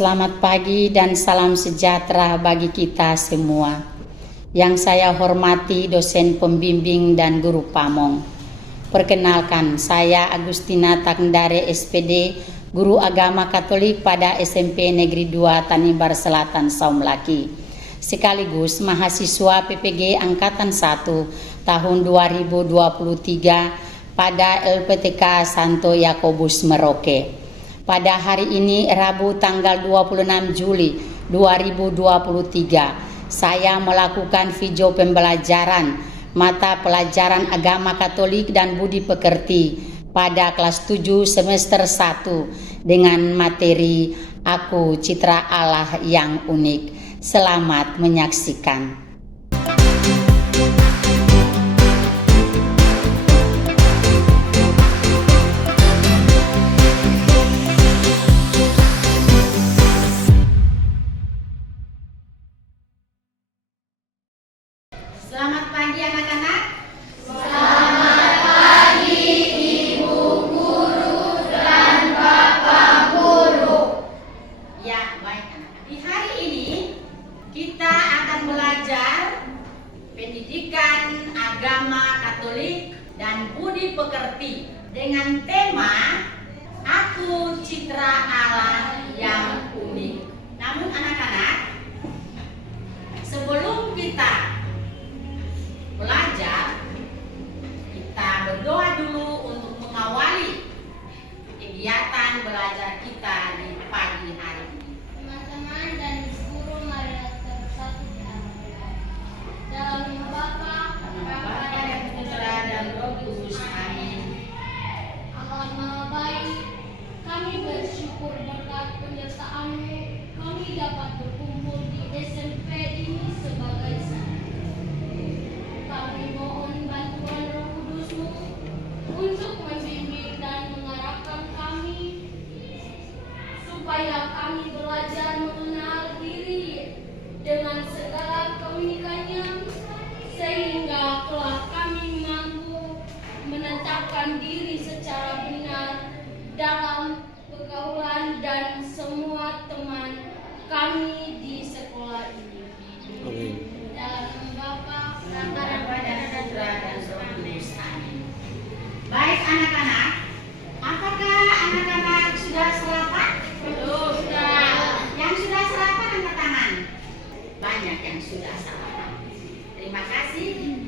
Selamat pagi dan salam sejahtera bagi kita semua. Yang saya hormati dosen pembimbing dan guru Pamong. Perkenalkan, saya Agustina Takndare SPD, guru agama Katolik pada SMP Negeri 2 Tanimbar Selatan, Saumlaki. Sekaligus mahasiswa PPG Angkatan 1 tahun 2023 pada LPTK Santo Yakobus Merauke. Pada hari ini Rabu tanggal 26 Juli 2023, saya melakukan video pembelajaran mata pelajaran agama Katolik dan budi pekerti pada kelas 7 semester 1 dengan materi Aku Citra Allah yang Unik. Selamat menyaksikan. Selamat pagi anak-anak. Selamat pagi Ibu Guru dan Bapak Guru. Ya, baik anak-anak. Di hari ini kita akan belajar pendidikan agama Katolik dan budi pekerti dengan tema Aku Citra Allah yang Unik. Namun anak-anak, sebelum kita belajar, kita berdoa dulu untuk mengawali kegiatan belajar kita di pagi hari ini. Teman-teman dan guru marilah bersatu di dalam nama Bapa, Bapa dan Putra dan Roh Kudus. Amin. Allah Maha Baik, kami bersyukur berkat penyertaan-Mu, kami dapat berkumpul di SMP ini sebagai satu. Kami mohon bantuan Roh Kudus-Mu untuk membimbing dan mengarahkan kami supaya kami belajar mengenal diri dengan segala keunikannya, sehingga kelak kami mampu menetapkan diri secara benar dalam pergaulan dan semua teman kami di sekolah ini. Amin. Dalam Bapa dan Bapa dan Putra dan Roh Kudus. Amin. Baik anak-anak, apakah anak-anak sudah sarapan? Belum. Yang sudah sarapan angkat tangan. Banyak yang sudah sarapan. Terima kasih.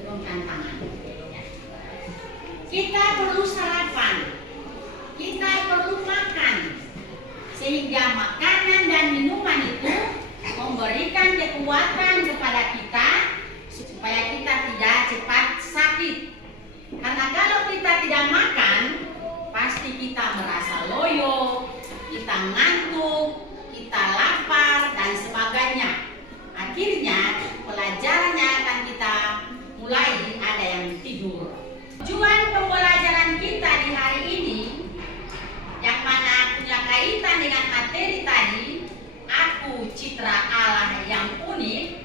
Turunkan tangan. Kita perlu sarapan. Kita perlu makan. Sehingga makanan dan minuman itu memberikan kekuatan kepada kita supaya kita tidak cepat sakit. Karena kalau kita tidak makan, pasti kita merasa loyo, kita ngantuk, kita lapar dan sebagainya. Akhirnya pelajarannya akan kita mulai ada yang tidur. Tujuan pembelajaran kita di hari ini yang mana punya kaitan dengan materi tadi, Aku Citra Allah yang Unik,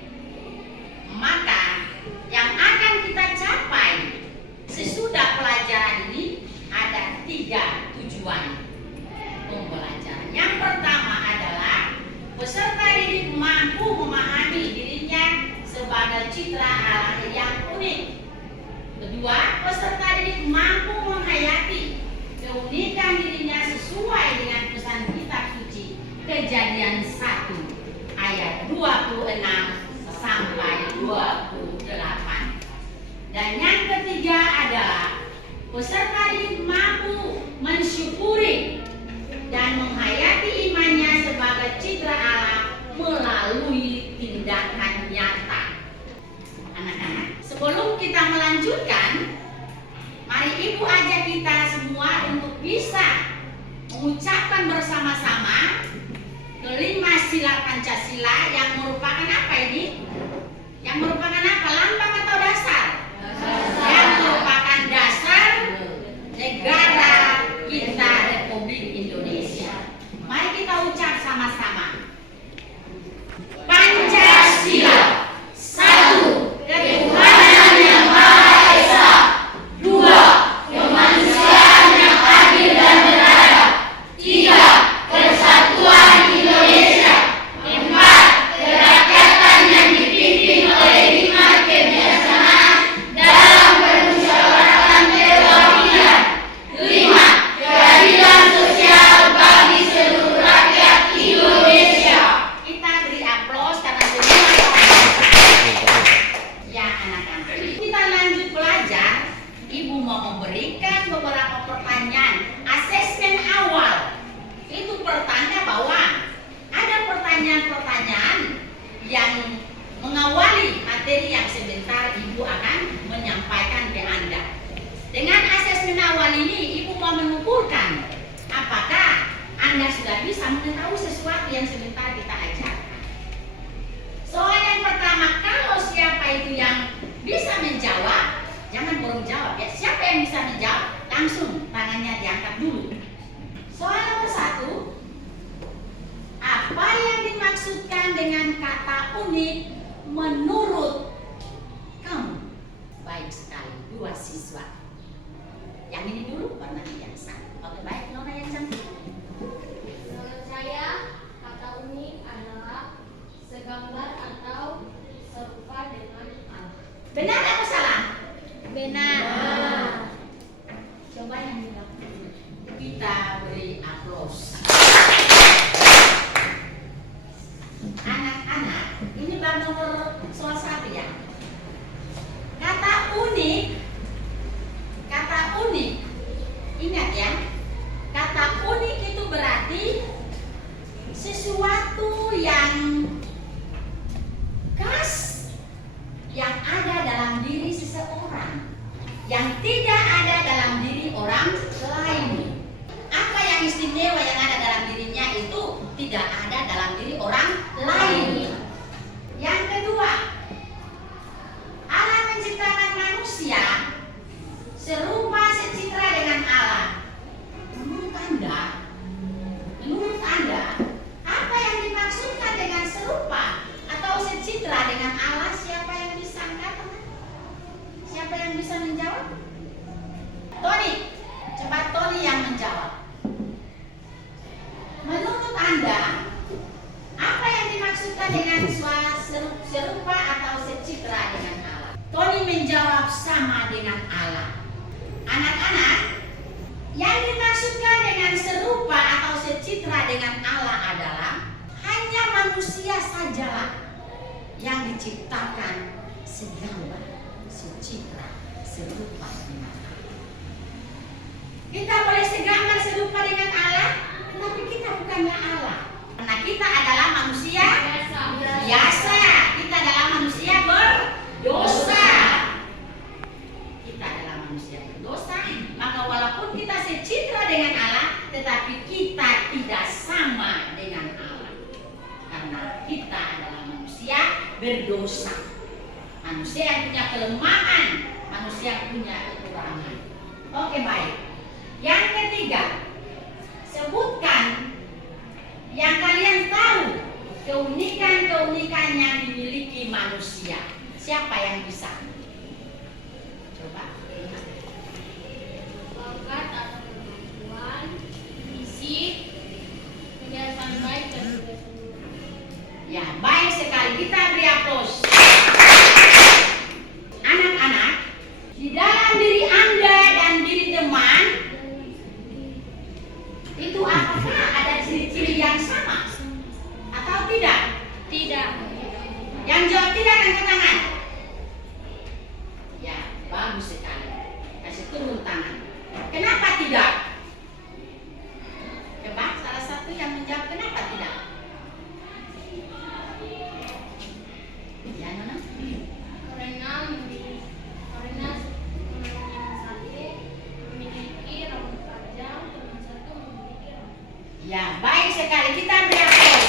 maka yang akan kita capai sesudah pelajaran ini ada 3 tujuan pembelajaran. Yang pertama adalah peserta didik mampu memahami dirinya sebagai citra Allah yang unik. Kedua, peserta didik mampu menghayati keunikan dirinya sesuai dengan pesan kitab suci Kejadian 1 ayat 26 sampai 28. Dan yang ketiga adalah peserta didik mampu mensyukuri dan menghayati imannya sebagai citra Allah melalui tindakan nyata. Anak-anak, sebelum kita melanjutkan, mari Ibu ajak kita semua untuk bisa mengucapkan bersama-sama kelima sila Pancasila yang merupakan apa ini? Yang merupakan apa? Lambang atau dasar? Yang merupakan dasar negara kita Republik Indonesia. Mari kita ucap sama-sama. Pancasila. 1. Ketuhanan yang Maha Esa. 2. Kemanusiaan yang adil dan beradab. 3. Persatuan seminar awal ini Ibu mau mengukurkan apakah Anda sudah bisa mengetahui sesuatu yang sebentar kita ajarkan. Soal yang pertama, kalau siapa itu yang bisa menjawab, jangan belum jawab ya. Siapa yang bisa menjawab, langsung tangannya diangkat dulu. Soal nomor 1, apa yang dimaksudkan dengan kata unik menurut kamu? Baik sekali, 2 siswa. Yang ini dulu, baru nanti yang satu. Oke, baik, Nona yang cantik. Menurut saya, kata unik adalah segambar atau serupa dengan Allah. Benar atau salah? Benar. Coba yang bilang. Kita beri aplaus. Anak-anak, ini bab nomor soal 1 ya. Kata unik, ingat ya. Kata unik itu berarti sesuatu yang khas, yang ada dalam diri seseorang, yang tidak ada dalam diri orang lain. Apa yang istimewa yang ada dalam dirinya itu tidak ada dalam diri orang lain. Yang kedua, Allah menciptakan manusia serupa secitra dengan Allah. Menurut Anda, apa yang dimaksudkan dengan serupa atau secitra dengan Allah? Siapa yang bisa angkat? Siapa yang bisa menjawab? Tony, coba Tony yang menjawab. Menurut Anda, apa yang dimaksudkan dengan serupa atau secitra dengan Allah? Tony menjawab sama dengan Allah. Anak-anak, yang dimaksudkan dengan serupa atau secitra dengan Allah adalah hanya manusia sajalah yang diciptakan segambar, secitra, serupa dengan Allah. Kita boleh segambar serupa dengan Allah, tetapi kita bukanlah Allah. Karena kita adalah manusia biasa. Kita adalah manusia berdosa. Kita adalah manusia berdosa. Maka walaupun kita secitra dengan Allah, tetapi kita tidak sama dengan Allah. Karena kita adalah manusia berdosa. Manusia yang punya kelemahan, manusia yang punya kekurangan. Oke, baik. Yang ketiga, sebutkan yang kalian tahu keunikan-keunikan yang dimiliki manusia. Siapa yang bisa? Coba. Bakat atau kemampuan, fisik, kebiasaan baik dan kebiasaan buruk. Ya, baik sekali. Kita beri aplaus. Anak-anak, di dalam diri Anda dan diri teman, itu apakah ada ciri-ciri yang sama atau tidak? Tidak. Yang jawab tidak angkat tangan. Ya, bagus sekali. Kasih turun tangan. Kenapa tidak? Coba salah satu yang menjawab kenapa tidak? Ya, Nona? Karena teman yang satu memiliki rambut panjang, teman satu memiliki rambut. Ya, baik sekali. Kita beri aplaus.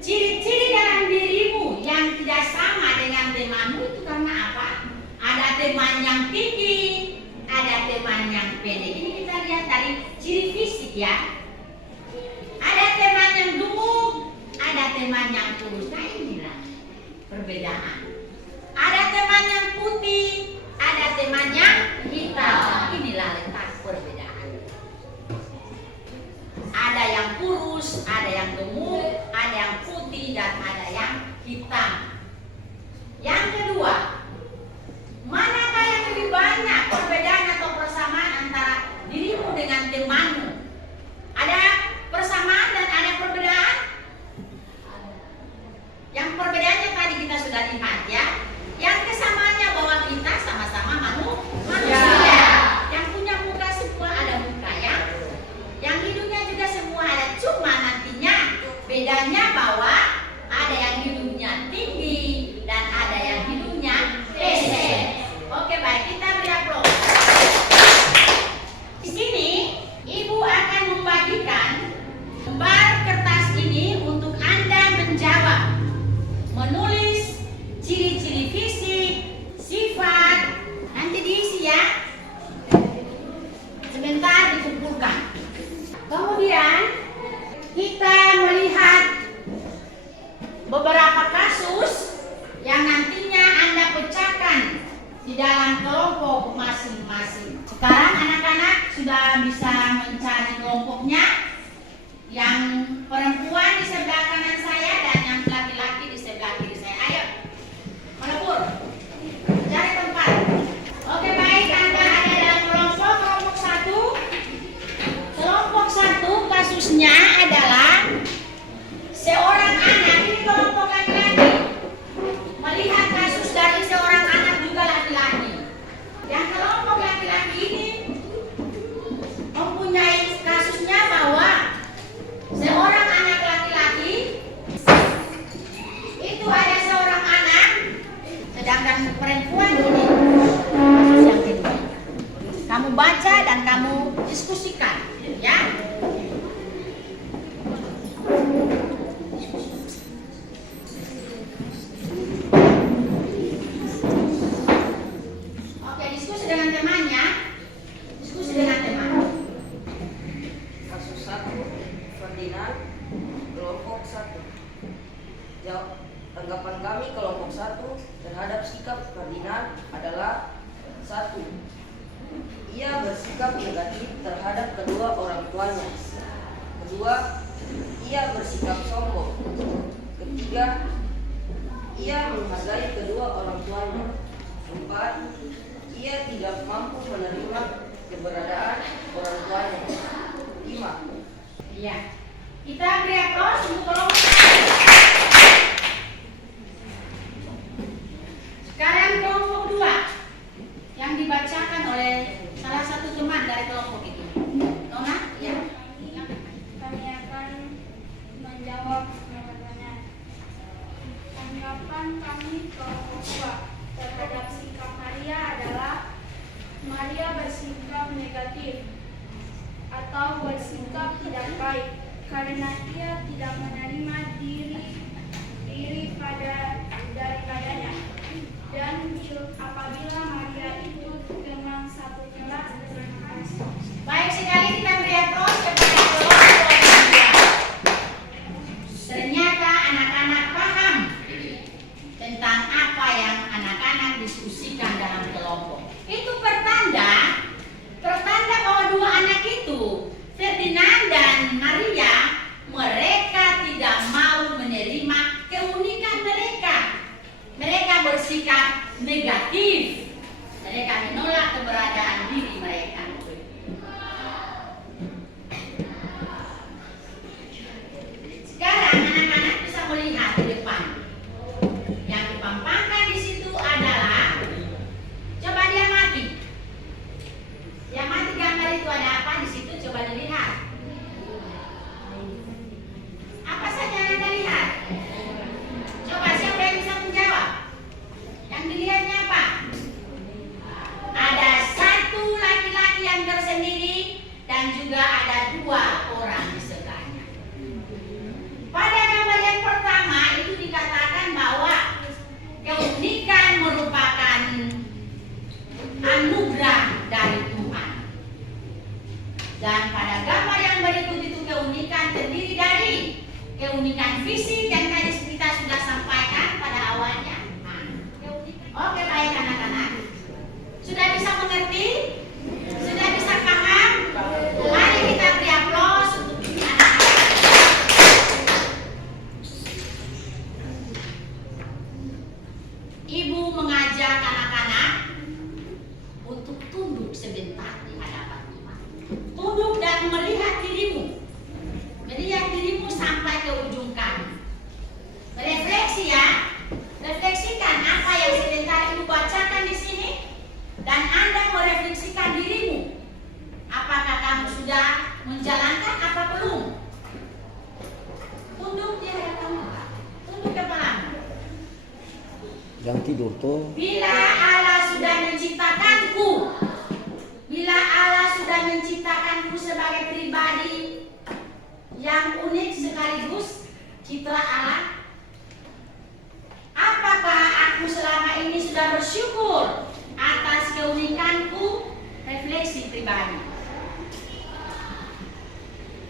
Ciri-ciri dalam dirimu yang tidak sama dengan temanmu itu karena apa? Ada teman yang tinggi, ada teman yang pendek. Ini kita lihat dari ciri fisik ya. Ada teman yang gemuk, ada teman yang kurus. Nah, inilah perbedaan. Ada teman yang putih, ada teman yang hitam. Inilah letak perbedaan. Ada yang kurus, ada yang gemuk, ada yang putih, dan ada yang hitam. Yang kedua, manakah yang lebih banyak perbedaan atau persamaan antara dirimu dengan temanmu? Ada persamaan dan ada perbedaan? Yang perbedaannya tadi kita sudah lihat ya. Yang kesamaannya bahwa kita sama-sama manusia. Yang punya muka semua ada muka ya. Yang hidungnya juga semua ada. Cuma nantinya bedanya bahwa ada yang hidungnya tinggi dan ada yang hidungnya pendek. dalam kelompok masing-masing. Sekarang anak-anak sudah bisa mencari kelompoknya. Yang perempuan di sebelah kanan saya dan yang laki-laki di sebelah kiri saya. Ayo, melebur, cari tempat. Oke, baik, Anda ada dalam kelompok satu. Kelompok satu kasusnya adalah seorang anak, ini kelompok laki-laki, melihat kasus dari seorang anak juga laki-laki. Yang kelompok laki-laki ini mempunyai kasusnya bahwa seorang anak laki-laki itu ada seorang anak, sedangkan perempuan ini kasus yang kedua. Kamu baca dan kamu diskusikan, ya. Oke, diskusi dengan temannya. Diskusi dengan teman. Kasus 1, Ferdinand, kelompok 1. Jawab, tanggapan kami kelompok 1 terhadap sikap Ferdinand adalah 1. Ia bersikap negatif terhadap kedua orang tuanya. 2. Ia bersikap sombong. 3. Ia menghargai kedua orang tuanya. 4. Ia tidak mampu menerima keberadaan orang tuanya. 5. Iya. Kita beri aplaus untuk kelompok. Sekarang kelompok 2 yang dibacakan oleh salah satu teman dari kelompok itu. Nona? Ya. Kami akan menjawab pertanyaan. Tanggapan kami kelompok 2 terhadap sikap Maria adalah Maria bersikap negatif atau bersikap tidak baik karena ia tidak menerima diri daripadanya, dan apabila Maria itu memang satu kelas dengan Kristus. Baik sekali, kita beri aplaus kepada kelompok 2. Ternyata anak-anak paham tentang apa yang anak-anak diskusikan dalam kelompok. Itu pertanda bahwa dua anak itu, Ferdinand dan Maria, mereka tidak mau menerima keunikan mereka. Mereka bersikap negatif. Mereka menolak keberadaan diri mereka. Sekarang anak-anak bisa melihat di depan. Yang dipampangkan di situ adalah, coba dia mati. Yang mati gambar itu ada apa di situ? Coba dilihat. Apa saja yang Anda lihat? Coba siapa yang bisa menjawab? Yang dilihatnya apa? Ada satu laki-laki yang tersendiri dan juga ada 2 orang di sebelahnya. Pada gambar yang pertama itu dikatakan bahwa keunikan merupakan anugerah dari Tuhan. Dan pada gambar yang berikut itu keunikan terdiri dari keunikan fisik yang tadi kita sudah sampaikan pada awalnya. Oke, baik anak-anak. Sudah bisa mengerti? Sudah bisa paham? Mari kita beri aplaus untuk anak-anak. Ibu mengajak anak-anak untuk tunduk sebentar di hadapan Tuhan. Tunduk dan melihat dirimu. Melihat dirimu sampai ke ujung kaki. Refleksi ya. Refleksikan apa yang sebentar Ibu bacakan di sini dan Anda merefleksikan dirimu. Apakah kamu sudah menjalankan apa belum? Tunduk di hadapan Tuhan. Tunduk kepalamu. Yang tidur tuh. Bila Allah sudah menciptakanku, bila Allah sudah menciptakanku sebagai pribadi yang unik sekaligus citra Allah, apakah aku selama ini sudah bersyukur atas keunikanku? Refleksi pribadi.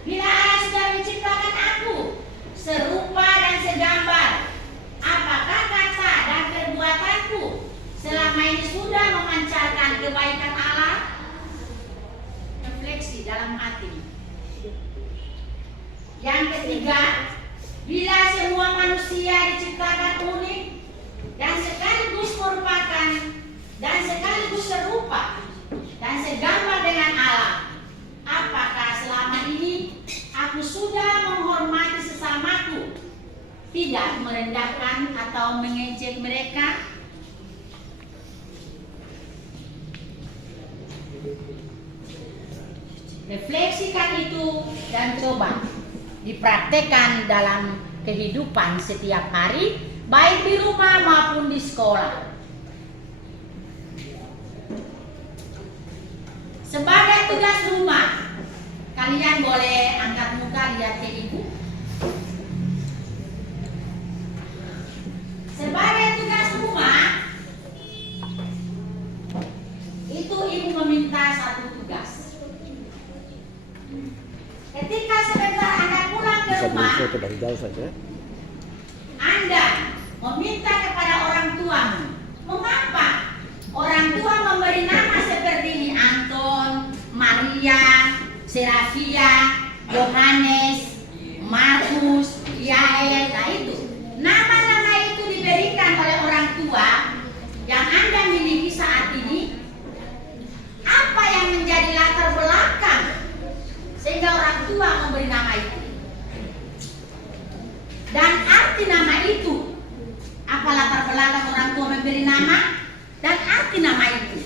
Bila Allah sudah menciptakan aku serupa dan segambar, apakah kata dan perbuatanku selama ini sudah Yang ketiga, bila semua manusia diciptakan unik dan sekaligus merupakan dan sekaligus serupa dan segambar dengan Allah, apakah selama ini aku sudah menghormati sesamaku, tidak merendahkan atau mengejek mereka? Refleksikan itu dan coba dipraktekkan dalam kehidupan setiap hari, baik di rumah maupun di sekolah. Sebagai tugas rumah, kalian boleh angkat muka lihat ke ibu. Sebagai tugas rumah, itu ibu meminta satu tugas. Ketika sebentar Anda pulang ke Bisa rumah, foto dari jauh saja. Anda meminta kepada orang tuamu. Mengapa orang tua memberi nama seperti ini? Anton, Maria, Serafia, Yohanes, Markus, Yael. Nah itu nama-nama itu diberikan oleh orang tua yang Anda miliki saat ini. Apa yang menjadi latar belakang sehingga orang tua memberi nama itu? Dan arti nama itu, apa latar belakang orang tua memberi nama dan arti nama itu?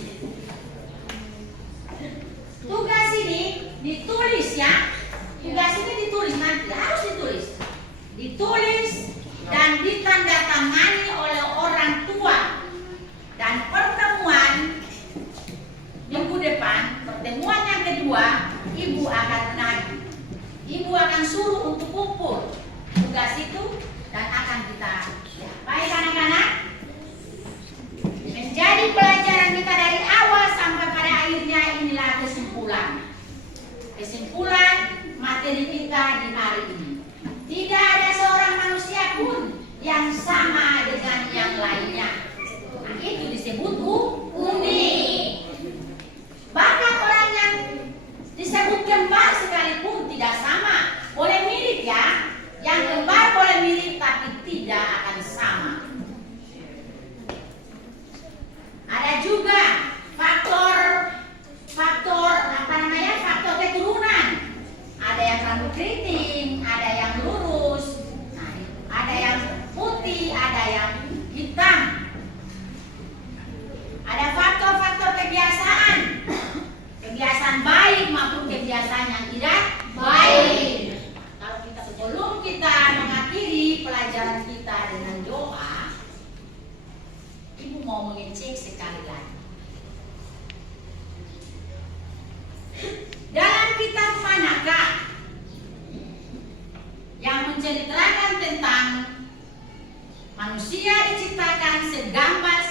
Tugas ini ditulis ya. Tugas ini ditulis, nanti harus ditulis. Ditulis dan ditandatangani oleh orang tua. Dan pertemuan minggu depan, pertemuan yang kedua, ibu akan menagih. Ibu akan suruh untuk kumpul tugas itu dan akan kita. Baik anak-anak, menjadi pelajaran kita dari awal sampai pada akhirnya, inilah kesimpulan. Kesimpulan materi kita di hari ini. Tidak ada seorang manusia pun yang sama dengan yang lainnya. Nah, itu disebut unik. Bahkan orang yang disebut kembar sekalipun tidak sama. Boleh mirip ya. Yang kembar boleh mirip tapi tidak akan sama. Ada juga faktor faktor keturunan. Ada yang rambut keriting, ada yang lurus, ada yang putih, ada yang hitam. Ada faktor-faktor kebiasaan baik maupun kebiasaan yang tidak baik. Kalau sebelum kita mengakhiri pelajaran kita dengan doa, ibu mau mengecek sekali lagi. Dalam kitab manakah yang menceritakan tentang manusia diciptakan segambar